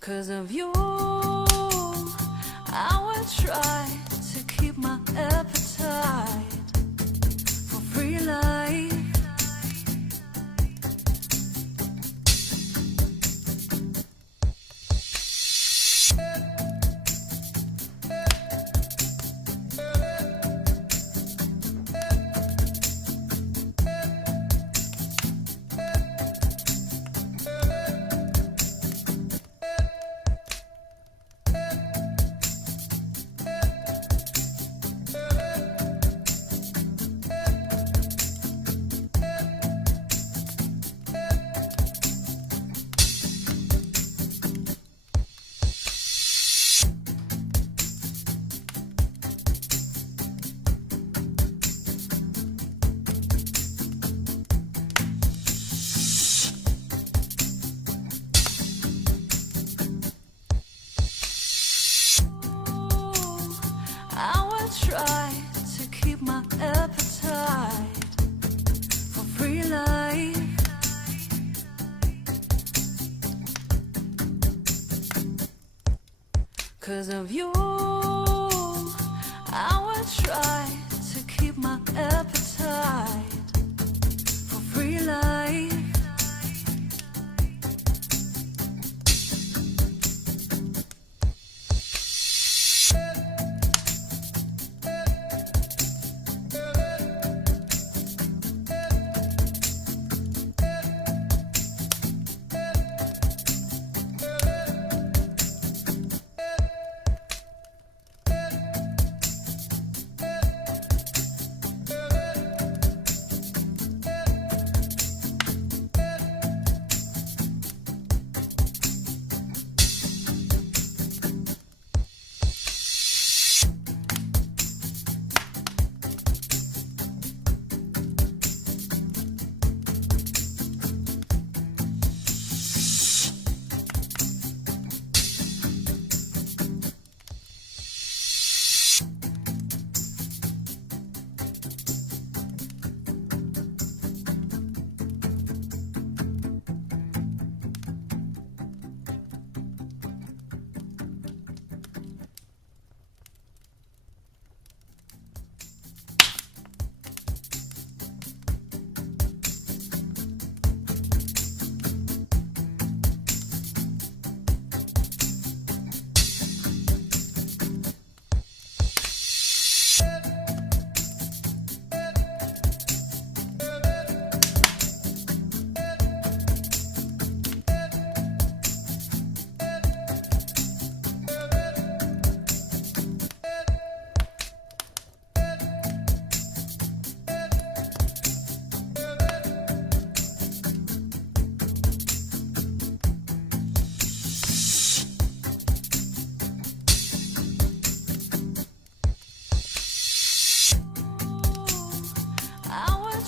'Cause of you, I will try to keep my appetite for free life. Try to keep my appetite for free life. 'Cause of you, I will try to keep my appetite for free life.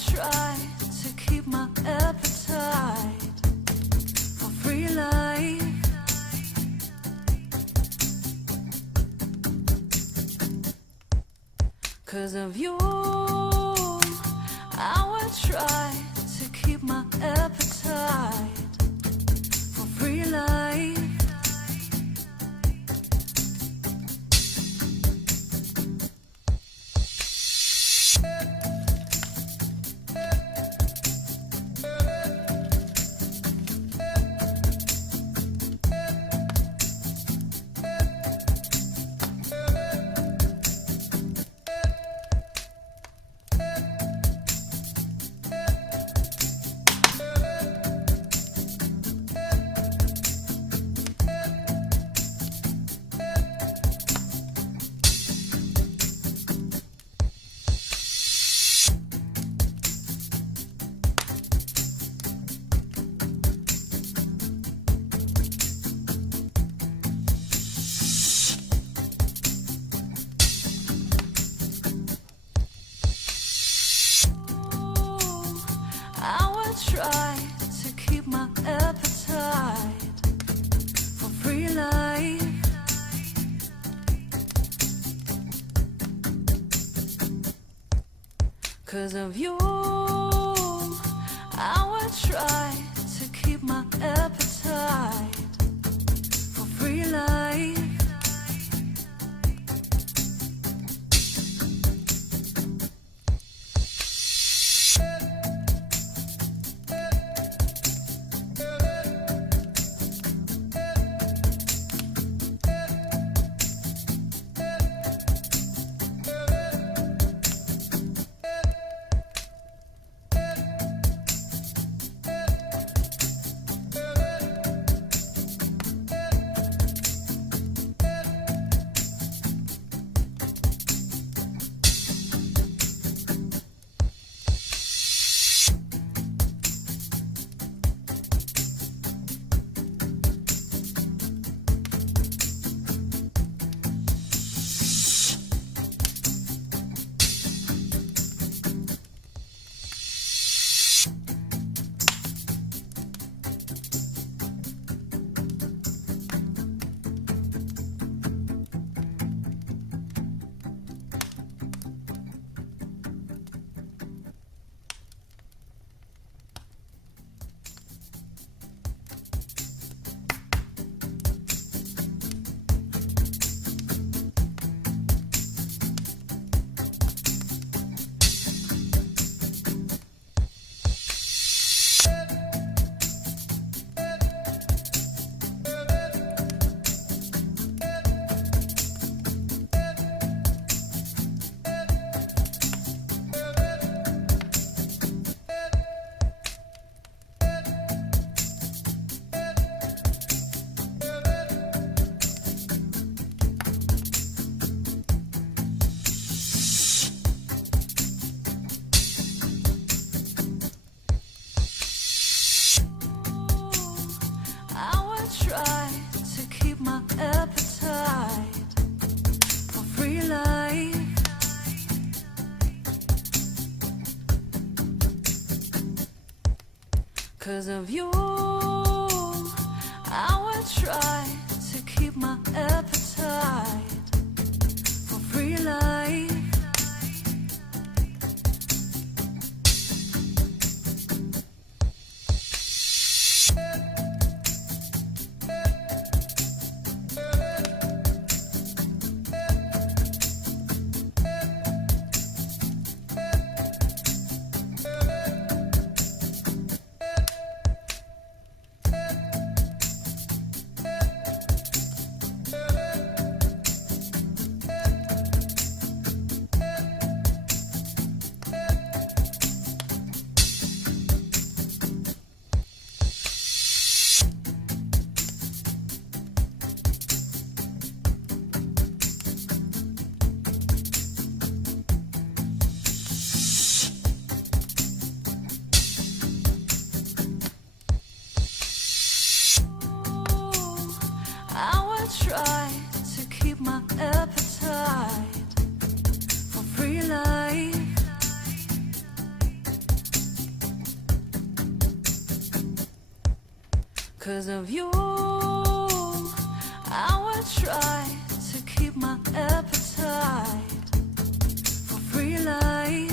Try to keep my appetite for free life. 'Cause of you, I will try to keep my appetite for free life. Try to keep my appetite for free life. 'Cause of you, I will try to keep my appetite for 'Cause of you, I will try to keep my appetite for free life. Try to keep my appetite for free life. 'Cause of you, I will try to keep my appetite for free life.